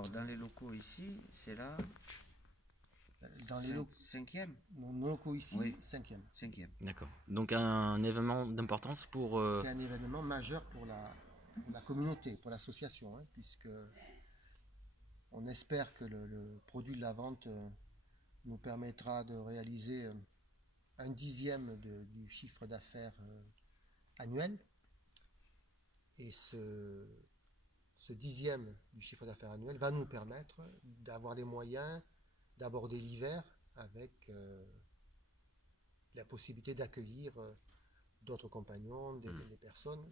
Alors, dans les locaux ici, c'est là. Dans les locaux. Cinquième. Nos locaux ici, Oui. cinquième. Cinquième. D'accord. Donc un événement d'importance pour... C'est un événement majeur pour la communauté, pour l'association, hein, puisque on espère que le produit de la vente nous permettra de réaliser un dixième du chiffre d'affaires annuel. Et ce dixième du chiffre d'affaires annuel va nous permettre d'avoir les moyens d'aborder l'hiver avec la possibilité d'accueillir d'autres compagnons, des personnes.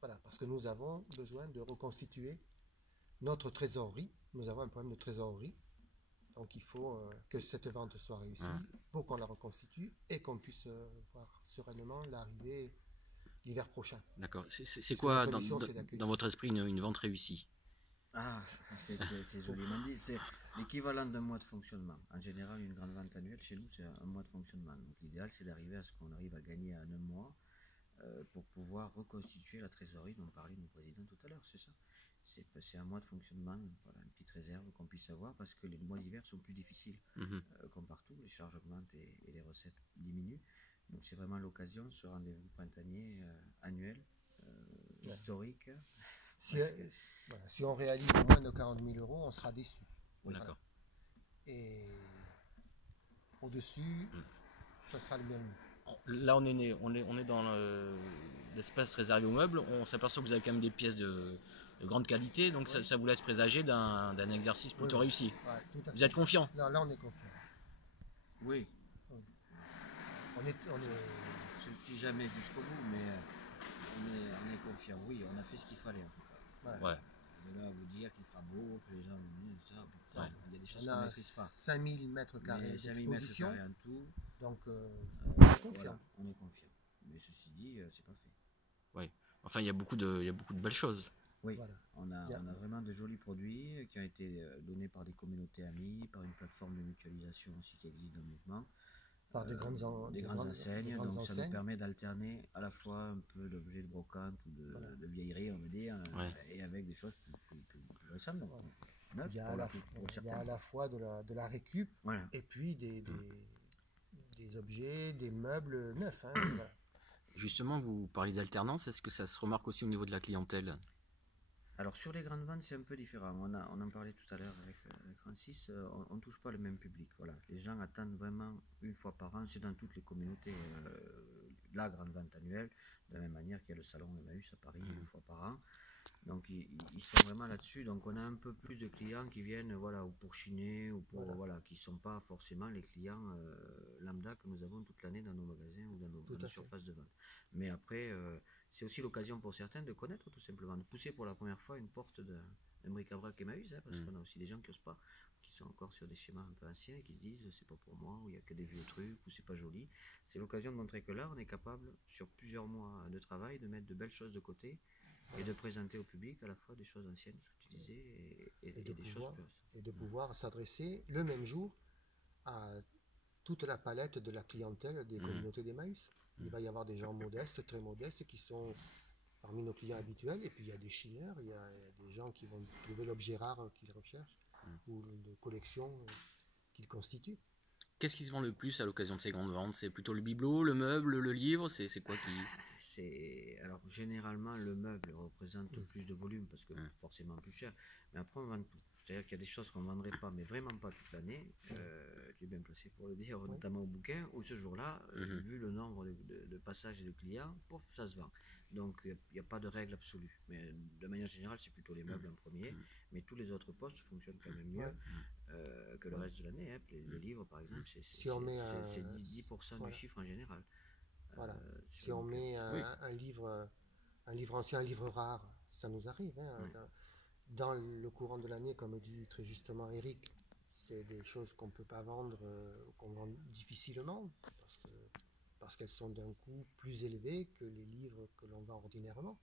Voilà, parce que nous avons besoin de reconstituer notre trésorerie. Nous avons un problème de trésorerie. Donc il faut que cette vente soit réussie pour qu'on la reconstitue et qu'on puisse voir sereinement l'arrivée l'hiver prochain. D'accord. C'est quoi dans votre esprit une vente réussie? Ah, c'est joliment dit. C'est l'équivalent d'un mois de fonctionnement. En général, une grande vente annuelle, chez nous, c'est un mois de fonctionnement. Donc l'idéal, c'est d'arriver à ce qu'on arrive à gagner en un mois pour pouvoir reconstituer la trésorerie dont parlait mon président tout à l'heure. C'est ça. C'est un mois de fonctionnement, voilà, une petite réserve qu'on puisse avoir parce que les mois d'hiver sont plus difficiles comme partout. Les charges augmentent et les recettes diminuent. Donc c'est vraiment l'occasion, ce rendez-vous printanier annuel, historique. Si on réalise moins de 40 000 euros, on sera déçu. Oui, d'accord. Et au-dessus, ça sera le même. Là, on est dans l'espace réservé aux meubles. On s'aperçoit que vous avez quand même des pièces de grande qualité, donc ça vous laisse présager d'un exercice plutôt réussi. Ouais, tout à fait. Vous êtes confiant? Là, on est confiant. Oui. On est... Je ne suis jamais jusqu'au bout, mais on est confiant. Oui, on a fait ce qu'il fallait en tout cas. Ouais. De là à vous dire qu'il fera beau, que les gens vont venir, ça. Il y a des choses qu'on ne maîtrise pas. 5000 mètres carrés d'exposition. En tout. Donc, on est confiant. Voilà, on est confiant. Mais ceci dit, c'est pas fait. Oui. Enfin, il y a beaucoup de belles choses. Oui, voilà. On a vraiment de jolis produits qui ont été donnés par des communautés amies, par une plateforme de mutualisation aussi qui existe dans le mouvement. Par des grandes enseignes. Donc ça nous permet d'alterner à la fois un peu d'objets de brocante ou de vieillerie, on va dire, et avec des choses plus récentes. Donc, il y a à la fois de la récup et puis des objets, des meubles neufs. Hein, voilà. Justement, vous parlez d'alternance, est-ce que ça se remarque aussi au niveau de la clientèle? Alors sur les grandes ventes, c'est un peu différent. On en parlait tout à l'heure avec Francis, on ne touche pas le même public. Voilà. Les gens attendent vraiment une fois par an, c'est dans toutes les communautés, la grande vente annuelle, de la même manière qu'il y a le salon Emmaüs à Paris une fois par an. Donc ils sont vraiment là-dessus. Donc on a un peu plus de clients qui viennent ou pour chiner ou pour qui ne sont pas forcément les clients lambda que nous avons toute l'année dans nos magasins ou dans nos surfaces de vente. Mais après, c'est aussi l'occasion pour certains de connaître tout simplement, de pousser pour la première fois une porte d'un bric-à-brac Emmaüs, parce qu'on a aussi des gens qui n'osent pas, qui sont encore sur des schémas un peu anciens et qui se disent c'est pas pour moi, ou il n'y a que des vieux trucs, ou c'est pas joli. C'est l'occasion de montrer que là, on est capable, sur plusieurs mois de travail, de mettre de belles choses de côté et de présenter au public à la fois des choses anciennes utilisées et des choses plus. Et de pouvoir s'adresser le même jour à toute la palette de la clientèle des communautés d'Emmaüs. Il va y avoir des gens modestes, très modestes, qui sont parmi nos clients habituels, et puis il y a des chineurs, il y a des gens qui vont trouver l'objet rare qu'ils recherchent, ou de collection qu'ils constituent. Qu'est-ce qui se vend le plus à l'occasion de ces grandes ventes? C'est plutôt le bibelot, le meuble, le livre? C'est quoi qui... Alors généralement le meuble représente plus de volume parce que forcément plus cher, mais après on vend tout. C'est-à-dire qu'il y a des choses qu'on ne vendrait pas, mais vraiment pas toute l'année. Tu es bien placé pour le dire, notamment au bouquin, où ce jour-là, vu le nombre de passages et de clients, ça se vend. Donc il n'y a pas de règle absolue. Mais de manière générale, c'est plutôt les meubles en premier. Mais tous les autres postes fonctionnent quand même mieux que le reste de l'année. Hein. Les livres, par exemple, c'est 10% du chiffre en général. Voilà. Si on met un livre ancien, un livre rare, ça nous arrive. Hein, dans le courant de l'année, comme dit très justement Eric, c'est des choses qu'on ne peut pas vendre, qu'on vend difficilement, parce qu'elles sont d'un coût plus élevé que les livres que l'on vend ordinairement.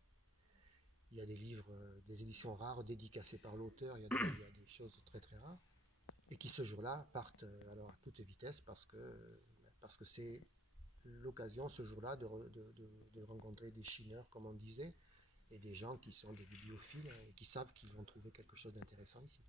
Il y a des livres, des éditions rares dédicacées par l'auteur, il y a des choses très très rares, et qui ce jour-là partent alors à toute vitesse parce que c'est l'occasion ce jour-là de rencontrer des chineurs, comme on disait, et des gens qui sont des bibliophiles et qui savent qu'ils vont trouver quelque chose d'intéressant ici.